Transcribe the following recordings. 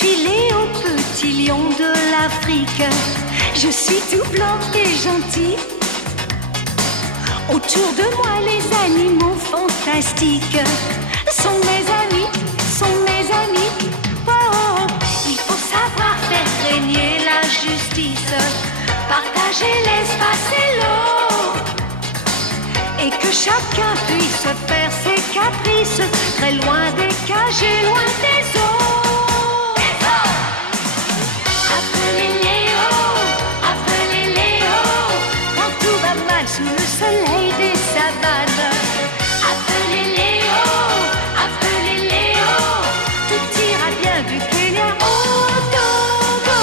suis Léo, petit lion de l'Afrique. Je suis tout blanc et gentil. Autour de moi, les animaux fantastiques sont mes amis, sont mes amis. Oh, oh. Il faut savoir faire régner la justice, partager l'espace et l'eau, et que chacun puisse faire ses caprices, très loin des cages et loin des eaux. Appelez Léo, quand tout va mal sous le soleil des savanes. Appelez Léo, tout ira bien du Kenya au Togo.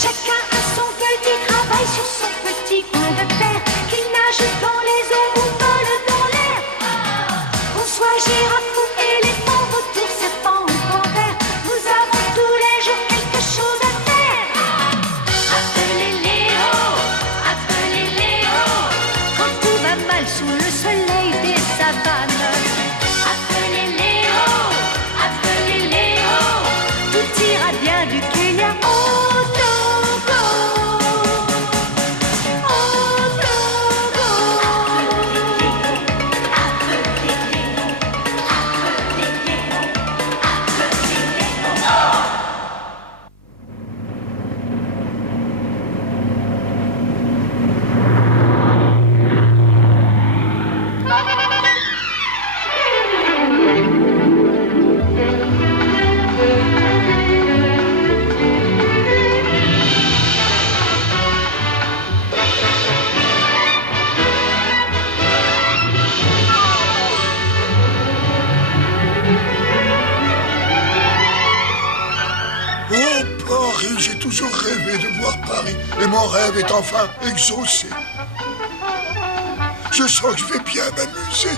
Chacun a son petit travail sur son petit coin de terre, qu'il nage dans les eaux ou vole dans l'air. Qu'on soit girafe ou éléphant, vautour, serpent ou panthère, nous avons tous les jours quelque chose à faire. Appelez Léo, quand tout va mal sous le soleil des savanes. Appelez Léo, tout ira bien du Kenya au Togo. Au Togo. Oh, Paris, j'ai toujours rêvé de voir Paris. Et mon rêve est enfin exaucé. Je sens que je vais bien m'amuser.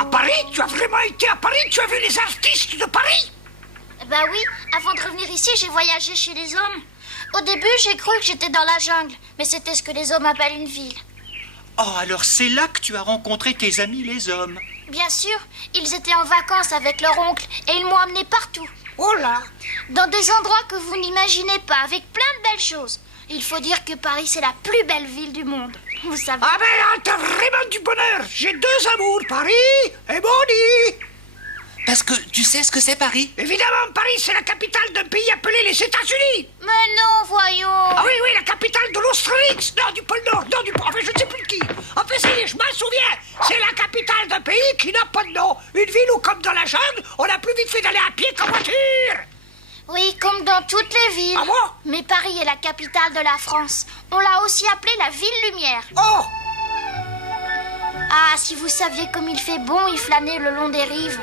À Paris? Tu as vraiment été à Paris? Tu as vu les artistes de Paris? Bah oui, avant de revenir ici, j'ai voyagé chez les hommes. Au début, j'ai cru que j'étais dans la jungle, mais c'était ce que les hommes appellent une ville. Oh, alors c'est là que tu as rencontré tes amis les hommes. Bien sûr, ils étaient en vacances avec leur oncle et ils m'ont emmené partout. Oh là! Dans des endroits que vous n'imaginez pas, avec plein de belles choses. Il faut dire que Paris, c'est la plus belle ville du monde. Vous savez. Ah ben là, t'as vraiment du bonheur! J'ai deux amours, Paris et Bonnie! Parce que tu sais ce que c'est Paris? Évidemment, Paris, c'est la capitale d'un pays appelé les États-Unis! Mais non, voyons. Ah oui, oui, la capitale de l'Australie, non, du pôle Nord, non, enfin, je ne sais plus de qui. Enfin, ça y est, je m'en souviens. C'est la capitale d'un pays qui n'a pas de nom. Une ville où, comme dans la jungle, on a plus vite fait d'aller à pied qu'en voiture. Oui, comme dans toutes les villes. Ah bon? Mais Paris est la capitale de la France. On l'a aussi appelée la ville lumière. Oh! Ah, si vous saviez comme il fait bon y flâner le long des rives.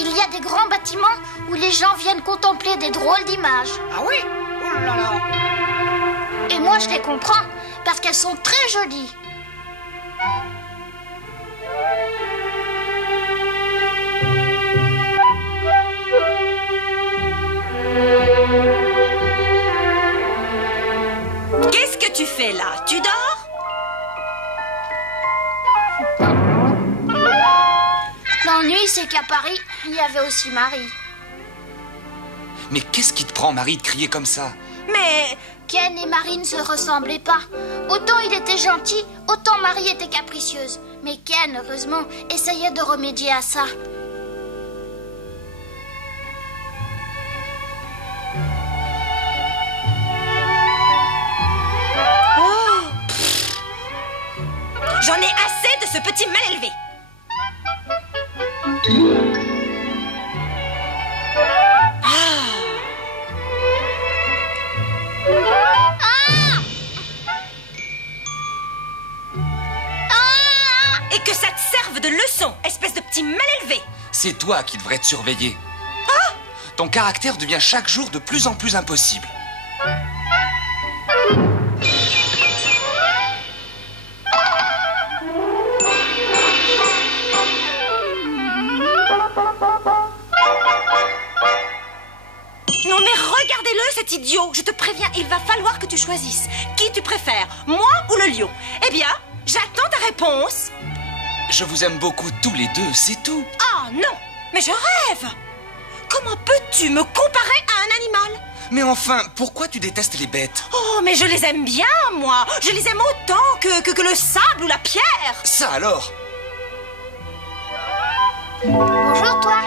Il y a des grands bâtiments où les gens viennent contempler des drôles d'images. Ah oui? Oh là là! Et moi, je les comprends, parce qu'elles sont très jolies. Qu'est-ce que tu fais là? Tu dors? L'ennui, c'est qu'à Paris, il y avait aussi Marie. Mais qu'est-ce qui te prend, Marie, de crier comme ça? Mais Ken et Marie ne se ressemblaient pas. Autant il était gentil, autant Marie était capricieuse. Mais Ken, heureusement, essayait de remédier à ça. j'en ai assez de ce petit mal élevé. Que ça te serve de leçon, espèce de petit mal élevé. C'est toi qui devrais te surveiller. Ton caractère devient chaque jour de plus en plus impossible. Non mais regardez-le, cet idiot. Je te préviens, il va falloir que tu choisisses. Qui tu préfères, moi ou le lion? Eh bien, j'attends ta réponse. Je vous aime beaucoup tous les deux, c'est tout. Ah non, mais je rêve. Comment peux-tu me comparer à un animal? Mais enfin, pourquoi tu détestes les bêtes? Oh, mais je les aime bien, moi. Je les aime autant que le sable ou la pierre. Ça alors? Bonjour, toi.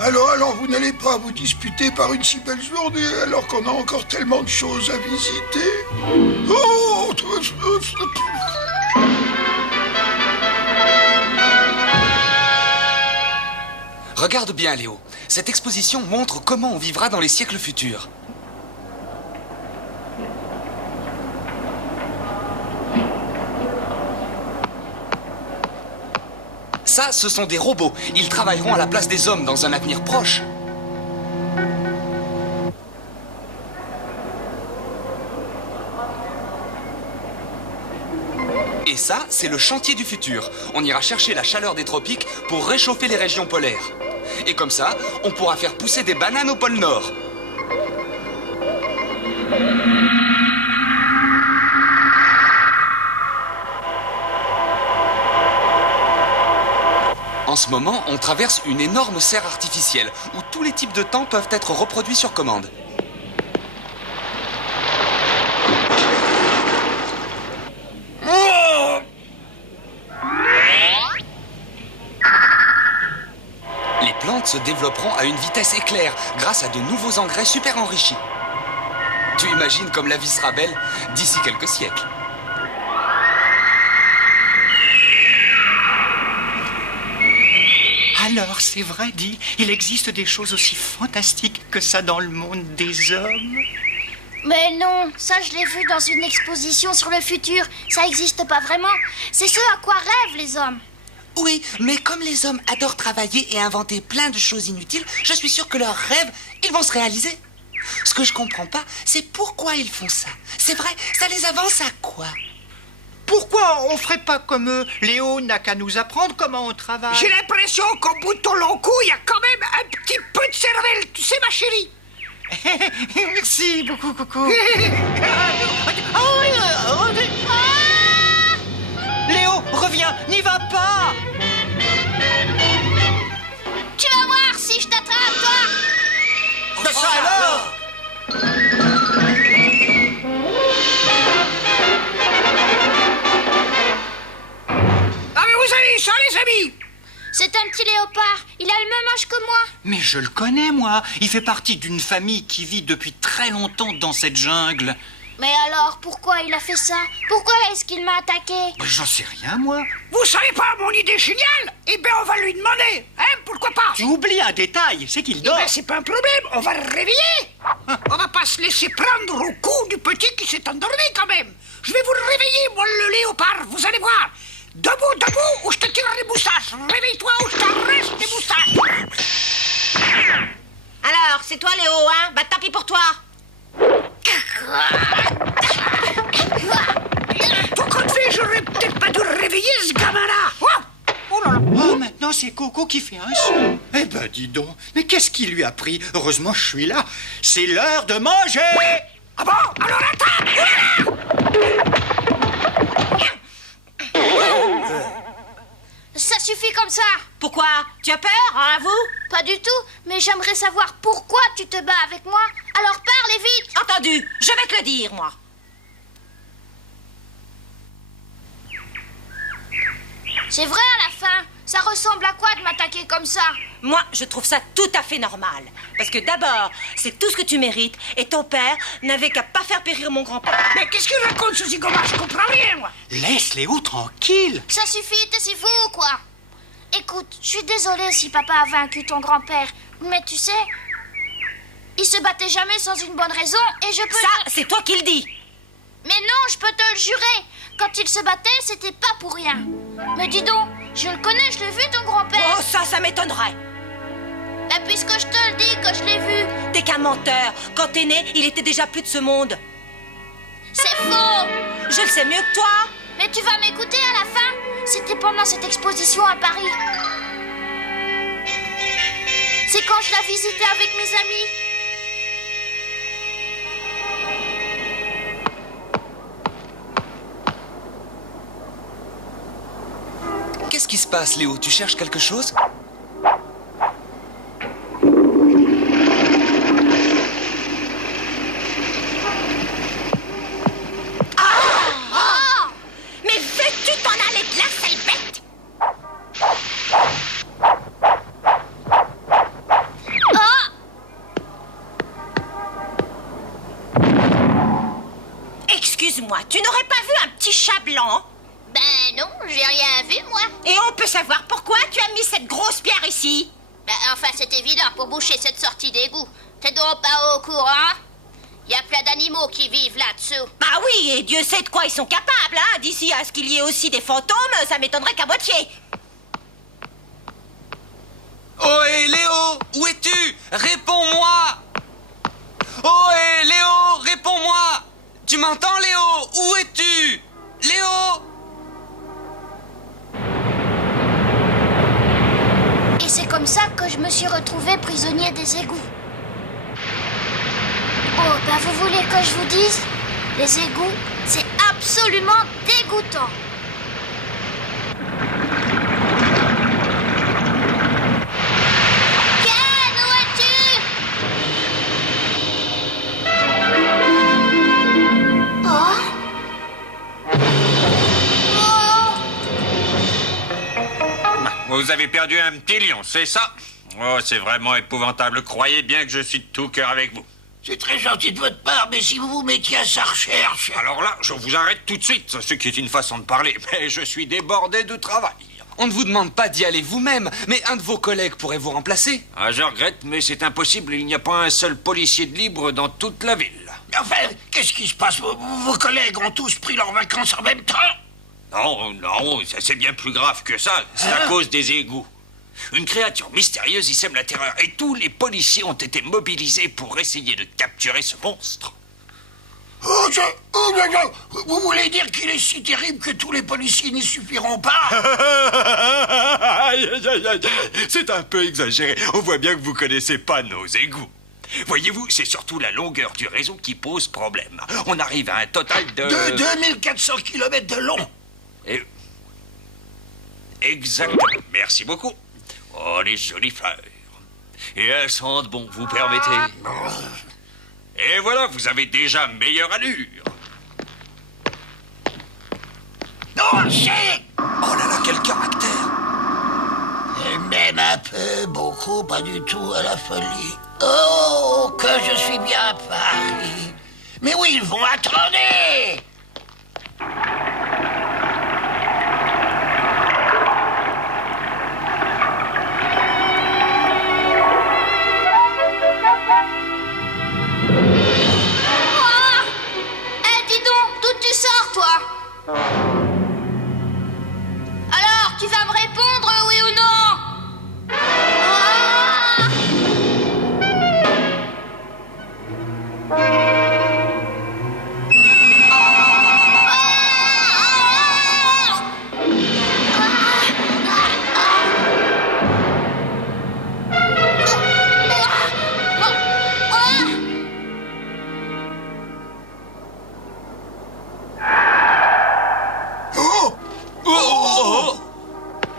Alors, vous n'allez pas vous disputer par une si belle journée alors qu'on a encore tellement de choses à visiter. Oh! Regarde bien, Léo. Cette exposition montre comment on vivra dans les siècles futurs. Ça, ce sont des robots. Ils travailleront à la place des hommes dans un avenir proche. Et ça, c'est le chantier du futur. On ira chercher la chaleur des tropiques pour réchauffer les régions polaires. Et comme ça, on pourra faire pousser des bananes au pôle Nord. En ce moment, on traverse une énorme serre artificielle où tous les types de temps peuvent être reproduits sur commande. Les plantes se développeront à une vitesse éclair grâce à de nouveaux engrais super enrichis. Tu imagines comme la vie sera belle d'ici quelques siècles. Alors, c'est vrai, dit, il existe des choses aussi fantastiques que ça dans le monde des hommes. Mais non, ça je l'ai vu dans une exposition sur le futur. Ça n'existe pas vraiment. C'est ce à quoi rêvent les hommes. Oui, mais comme les hommes adorent travailler et inventer plein de choses inutiles, je suis sûre que leurs rêves, ils vont se réaliser. Ce que je comprends pas, c'est pourquoi ils font ça. C'est vrai, ça les avance à quoi? Pourquoi on ferait pas comme eux? Léo n'a qu'à nous apprendre comment on travaille. J'ai l'impression qu'au bout de ton long cou, il y a quand même un petit peu de cervelle. Tu sais, ma chérie? Merci beaucoup, coucou. Léo, reviens, n'y va pas. Tu vas voir si je t'attrape, toi. Ça alors? Ah, mais vous allez ça, les amis? C'est un petit léopard. Il a le même âge que moi. Mais je le connais, moi. Il fait partie d'une famille qui vit depuis très longtemps dans cette jungle. Mais alors, pourquoi il a fait ça? Pourquoi est-ce qu'il m'a attaqué? J'en sais rien, moi. Vous savez pas mon idée géniale? Eh bien, on va lui demander. Hein, pourquoi pas? Tu oublies un détail, c'est qu'il Eh dort. ben, c'est pas un problème, on va le réveiller. On va pas se laisser prendre au cou du petit qui s'est endormi quand même. Je vais vous le réveiller, moi, le léopard, vous allez voir. Debout, debout, ou je te tire les moustaches. Réveille-toi ou je t'arrache les moustaches. Alors, c'est toi Léo, hein? Bah tant pis pour toi. Tout compte fait, j'aurais peut-être pas dû réveiller ce gamin-là. Oh là là. Oh, maintenant c'est Coco qui fait un son. Eh ben, dis donc, mais qu'est-ce qui lui a pris? Heureusement, je suis là. C'est l'heure de manger. Ah bon? Alors attends. Ça suffit comme ça. Pourquoi? Tu as peur, hein, vous? Pas du tout, mais j'aimerais savoir pourquoi tu te bats avec moi. Alors parle et vite. Entendu, je vais te le dire, moi. C'est vrai à la fin. Ça ressemble à quoi de m'attaquer comme ça? Moi, je trouve ça tout à fait normal. Parce que d'abord, c'est tout ce que tu mérites. Et ton père n'avait qu'à pas faire périr mon grand-père. Mais qu'est-ce qu'il raconte, ce zigomard? Je comprends rien, moi. Laisse Léo tranquille. Ça suffit, t'es si fou ou quoi? Écoute, je suis désolée si papa a vaincu ton grand-père. Mais tu sais, il se battait jamais sans une bonne raison et je peux... Ça, c'est toi qui le dis. Mais non, je peux te le jurer. Quand il se battait, c'était pas pour rien. Mais dis donc, Je le connais, je l'ai vu, ton grand-père. Oh, ça m'étonnerait. Bah, puisque je te le dis que je l'ai vu. T'es qu'un menteur. Quand t'es né, il était déjà plus de ce monde. C'est faux. Je le sais mieux que toi. Mais tu vas m'écouter à la fin. C'était pendant cette exposition à Paris. C'est quand je la visitais avec mes amis. Qu'est-ce qui se passe, Léo? Tu cherches quelque chose? Mais veux-tu t'en aller de là, sale bête? Excuse-moi, tu n'aurais pas vu un petit chat blanc? Ben non, j'ai rien vu, moi. Et on peut savoir pourquoi tu as mis cette grosse pierre ici? Ben enfin, c'est évident pour boucher cette sortie d'égout. T'es donc pas au courant? Il y a plein d'animaux qui vivent là-dessous. Bah oui, et Dieu sait de quoi ils sont capables, hein. D'ici à ce qu'il y ait aussi des fantômes, ça m'étonnerait qu'à moitié. Ohé, Léo, où es-tu? Réponds-moi! Ohé, Léo, réponds-moi! Tu m'entends, Léo? Où es-tu? Léo! Et c'est comme ça que je me suis retrouvé prisonnier des égouts. Oh, ben vous voulez que je vous dise? Les égouts, c'est absolument dégoûtant. Ken, où es-tu? Oh? Oh? Vous avez perdu un petit lion, c'est ça? Oh, c'est vraiment épouvantable. Croyez bien que je suis de tout cœur avec vous. C'est très gentil de votre part, mais si vous vous mettiez à sa recherche... Alors là, je vous arrête tout de suite, ce qui est une façon de parler, mais je suis débordé de travail. On ne vous demande pas d'y aller vous-même, mais un de vos collègues pourrait vous remplacer. Ah, je regrette, mais c'est impossible. Il n'y a pas un seul policier de libre dans toute la ville. Mais enfin, qu'est-ce qui se passe? Vos collègues ont tous pris leurs vacances en même temps? Non, c'est bien plus grave que ça. C'est à cause des égouts. Une créature mystérieuse y sème la terreur et tous les policiers ont été mobilisés pour essayer de capturer ce monstre. Oh, vous voulez dire qu'il est si terrible que tous les policiers n'y suffiront pas? Aïe, aïe, aïe. C'est un peu exagéré. On voit bien que vous connaissez pas nos égouts. Voyez-vous, c'est surtout la longueur du réseau qui pose problème. On arrive à un total de 2400 km de long. Exactement. Merci beaucoup. Oh, les jolies fleurs. Et elles sentent bon, vous permettez. Et voilà, vous avez déjà meilleure allure. Non, c'est... Oh là là, quel caractère! Même un peu, beaucoup, pas du tout à la folie. Oh, que je suis bien à Paris. Mais où ils vont? Attendez! Alors, tu vas me répondre, oui ou non? Ah!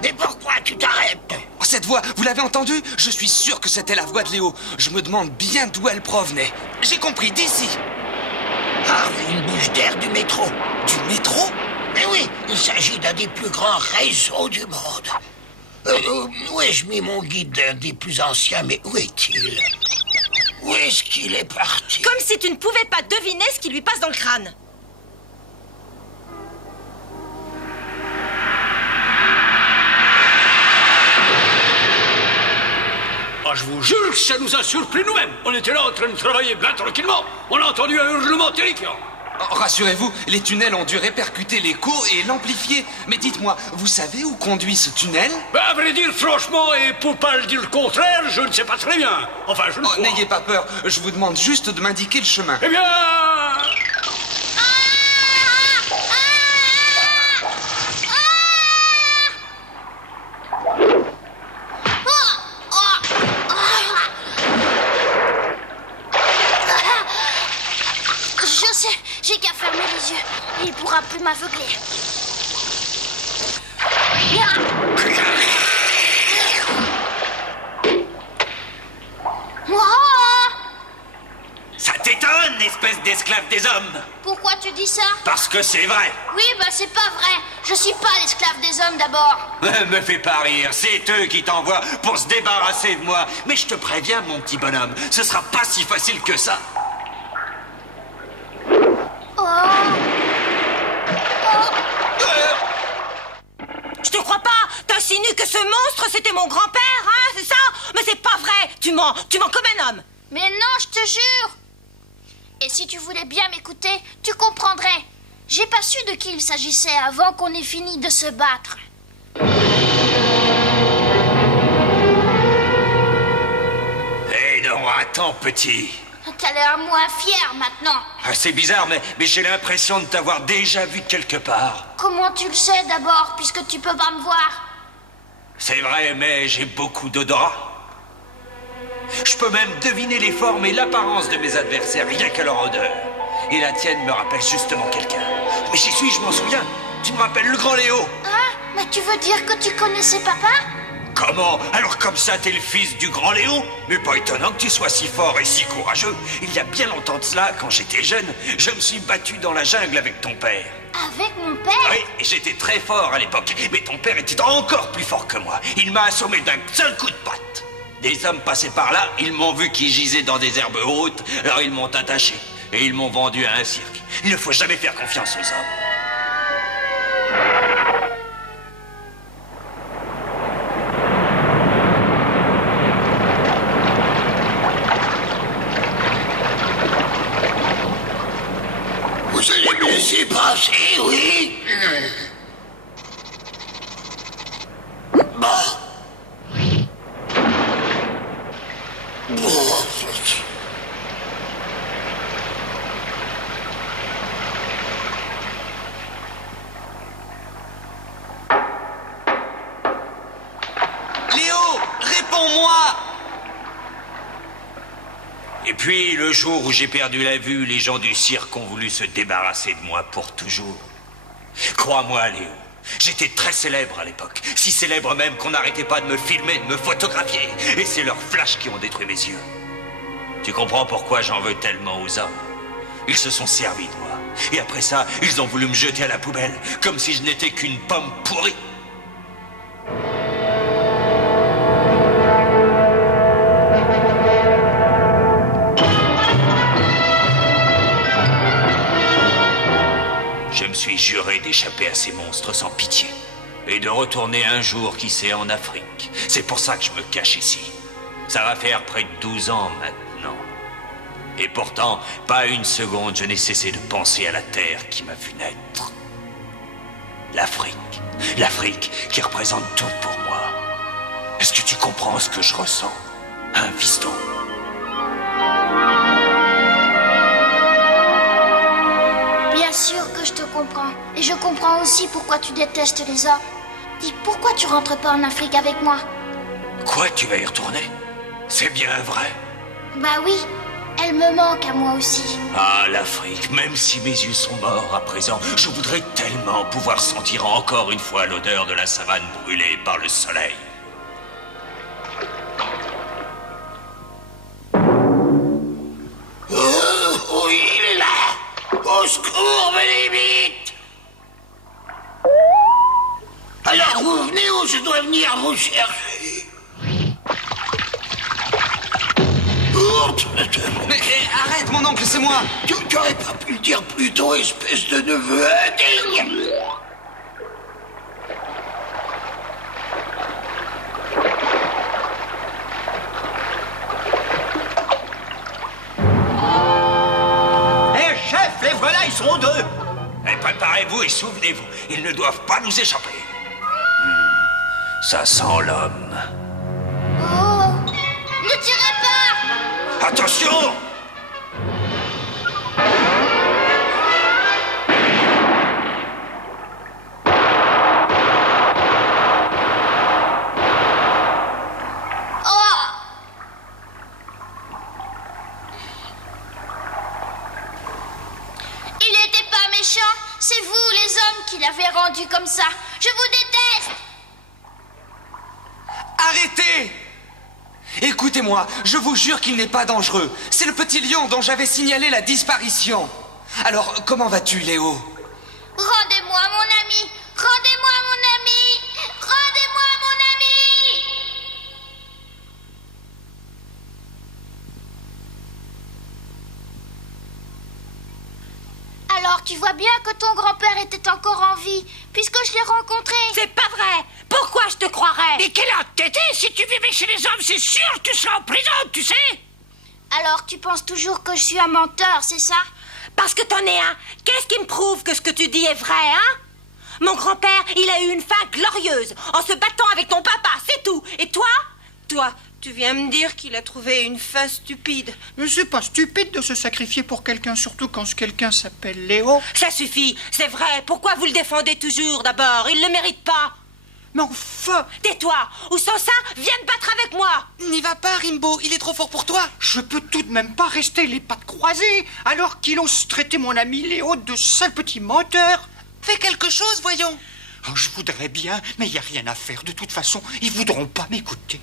Mais pourquoi tu t'arrêtes? Oh, cette voix, vous l'avez entendue? Je suis sûr que c'était la voix de Léo. Je me demande bien d'où elle provenait. J'ai compris, d'ici. Ah, une bouche d'air du métro. Du métro? Mais oui, il s'agit d'un des plus grands réseaux du monde. Où ai-je mis mon guide d'un des plus anciens, mais où est-il? Où est-ce qu'il est parti? Comme si tu ne pouvais pas deviner ce qui lui passe dans le crâne. Ah, je vous jure que ça nous a surpris nous-mêmes. On était là en train de travailler bien tranquillement. On a entendu un hurlement terrifiant. Oh, Rassurez-vous, les tunnels ont dû répercuter l'écho et l'amplifier. Mais dites-moi, vous savez où conduit ce tunnel? À vrai dire, franchement, et pour pas le dire le contraire, je ne sais pas très bien. Enfin, je le crois. N'ayez pas peur, je vous demande juste de m'indiquer le chemin. Eh bien... Je sais, j'ai qu'à fermer les yeux. Il pourra plus m'aveugler. Ça t'étonne, espèce d'esclave des hommes? Pourquoi tu dis ça? Parce que c'est vrai. Oui, bah c'est pas vrai. Je suis pas l'esclave des hommes d'abord. Me fais pas rire, c'est eux qui t'envoient pour se débarrasser de moi. Mais je te préviens, mon petit bonhomme, ce sera pas si facile que ça. Je te crois pas. T'insinues que ce monstre, c'était mon grand-père, hein, c'est ça? Mais c'est pas vrai. Tu mens comme un homme. Mais non, je te jure. Et si tu voulais bien m'écouter, tu comprendrais. J'ai pas su de qui il s'agissait avant qu'on ait fini de se battre. Eh non, attends, petit. T'as l'air moins fier maintenant. Ah, c'est bizarre, mais j'ai l'impression de t'avoir déjà vu quelque part. Comment tu le sais d'abord, puisque tu peux pas me voir? C'est vrai, mais j'ai beaucoup d'odorat. Je peux même deviner les formes et l'apparence de mes adversaires, rien qu'à leur odeur. Et la tienne me rappelle justement quelqu'un. Mais j'y suis, je m'en souviens. Tu me rappelles le grand Léo. Hein? Mais tu veux dire que tu connaissais papa? Comment? Alors comme ça, t'es le fils du grand Léo? Mais pas étonnant que tu sois si fort et si courageux. Il y a bien longtemps de cela, quand j'étais jeune, je me suis battu dans la jungle avec ton père. Avec mon père? Oui, j'étais très fort à l'époque, mais ton père était encore plus fort que moi. Il m'a assommé d'un seul coup de patte. Des hommes passaient par là, ils m'ont vu qui gisait dans des herbes hautes, alors ils m'ont attaché et ils m'ont vendu à un cirque. Il ne faut jamais faire confiance aux hommes. Vous allez me laisser passer, oui? Bon. Léo, réponds-moi! Et puis, le jour où j'ai perdu la vue, les gens du cirque ont voulu se débarrasser de moi pour toujours. Crois-moi, Léo, j'étais très célèbre à l'époque. Si célèbre même qu'on n'arrêtait pas de me filmer, de me photographier. Et c'est leurs flashs qui ont détruit mes yeux. Tu comprends pourquoi j'en veux tellement aux hommes? Ils se sont servis de moi. Et après ça, ils ont voulu me jeter à la poubelle, comme si je n'étais qu'une pomme pourrie. Je me suis juré d'échapper à ces monstres sans pitié. Et de retourner un jour, qui sait, en Afrique. C'est pour ça que je me cache ici. Ça va faire près de 12 ans maintenant. Et pourtant, pas une seconde, je n'ai cessé de penser à la terre qui m'a vu naître. L'Afrique. L'Afrique qui représente tout pour moi. Est-ce que tu comprends ce que je ressens, hein, fiston? Bien sûr que je te comprends. Et je comprends aussi pourquoi tu détestes les hommes. Dis, pourquoi tu rentres pas en Afrique avec moi? Quoi, tu vas y retourner? C'est bien vrai. Bah oui, elle me manque à moi aussi. Ah, l'Afrique, même si mes yeux sont morts à présent, je voudrais tellement pouvoir sentir encore une fois l'odeur de la savane brûlée par le soleil. Oh, il est là! Au secours, venez vite! Alors, vous venez ou je dois venir vous chercher? Mais arrête, mon oncle, c'est moi! Tu aurais pas pu le dire plus tôt, espèce de neveu indigne! Chef, les voilà, ils sont au et souvenez-vous, ils ne doivent pas nous échapper. Ça sent l'homme. Oh, ne tirez pas! Attention! C'est vous, les hommes, qui l'avez rendu comme ça. Je vous déteste! Arrêtez! Écoutez-moi, je vous jure qu'il n'est pas dangereux. C'est le petit lion dont j'avais signalé la disparition. Alors, comment vas-tu, Léo? Rendez-moi mon ami! Rendez-moi mon ami! Rendez-moi mon ami! Alors, tu vois bien que ton grand-père était encore en vie, puisque je l'ai rencontré. C'est pas vrai! Pourquoi je te croirais? Mais quelle entêté! Si tu vivais chez les hommes, c'est sûr que tu serais en prison, tu sais! Alors, tu penses toujours que je suis un menteur, c'est ça? Parce que t'en es un. Qu'est-ce qui me prouve que ce que tu dis est vrai, hein? Mon grand-père, il a eu une fin glorieuse, en se battant avec ton papa, c'est tout. Et toi? Toi, tu viens me dire qu'il a trouvé une fin stupide. Mais c'est pas stupide de se sacrifier pour quelqu'un, surtout quand ce quelqu'un s'appelle Léo. Ça suffit, c'est vrai. Pourquoi vous le défendez toujours, d'abord? Il le mérite pas. Mais enfin! Tais-toi, ou sans ça, viens te battre avec moi. N'y va pas, Rimbaud, il est trop fort pour toi. Je peux tout de même pas rester les pattes croisées, alors qu'il ose traiter mon ami Léo de sale petit menteur. Fais quelque chose, voyons. Oh, je voudrais bien, mais il n'y a rien à faire. De toute façon, ils voudront pas m'écouter.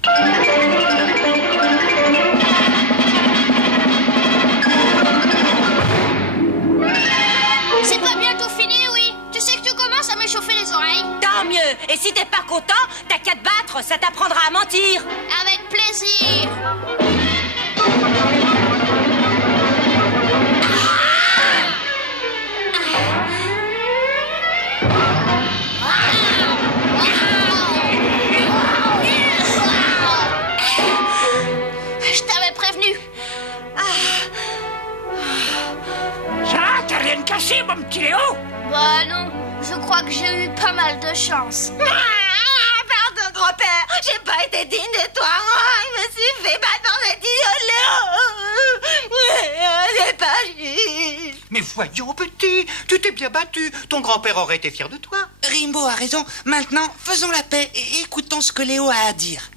C'est pas bientôt fini, oui? Tu sais que tu commences à m'échauffer les oreilles. Tant mieux. Et si t'es pas content, t'as qu'à te battre, ça t'apprendra à mentir. Avec plaisir. Je t'avais prévenu. Ça, t'as rien cassé, mon petit Léo? Bah non, je crois que j'ai eu pas mal de chance. Pardon, grand-père, j'ai pas été digne de toi. Je me suis fait battre dans cette idole. C'est pas juste. Mais voyons, petit, tu t'es bien battu. Ton grand-père aurait été fier de toi. Rimbaud a raison. Maintenant, faisons la paix et écoutons ce que Léo a à dire.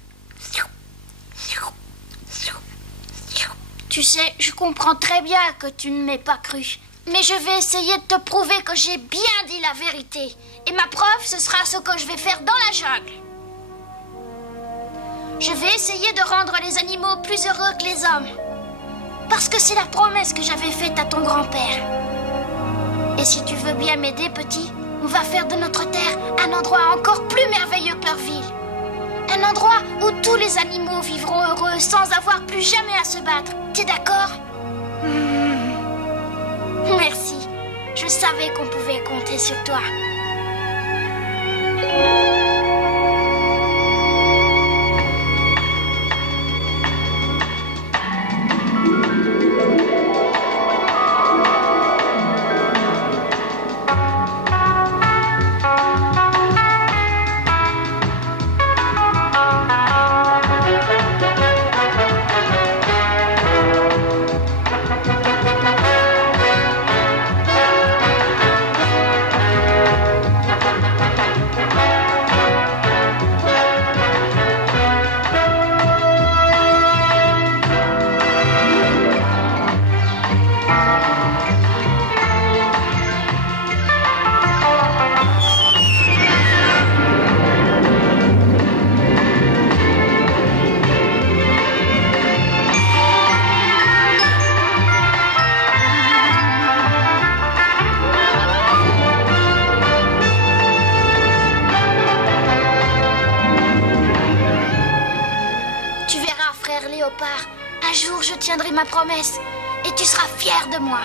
Tu sais, je comprends très bien que tu ne m'aies pas cru. Mais je vais essayer de te prouver que j'ai bien dit la vérité. Et ma preuve, ce sera ce que je vais faire dans la jungle. Je vais essayer de rendre les animaux plus heureux que les hommes. Parce que c'est la promesse que j'avais faite à ton grand-père. Et si tu veux bien m'aider, petit, on va faire de notre terre un endroit encore plus merveilleux que leur ville. Un endroit où tous les animaux vivront heureux sans avoir plus jamais à se battre. T'es d'accord? Merci. Je savais qu'on pouvait compter sur toi. Un jour, je tiendrai ma promesse et tu seras fier de moi.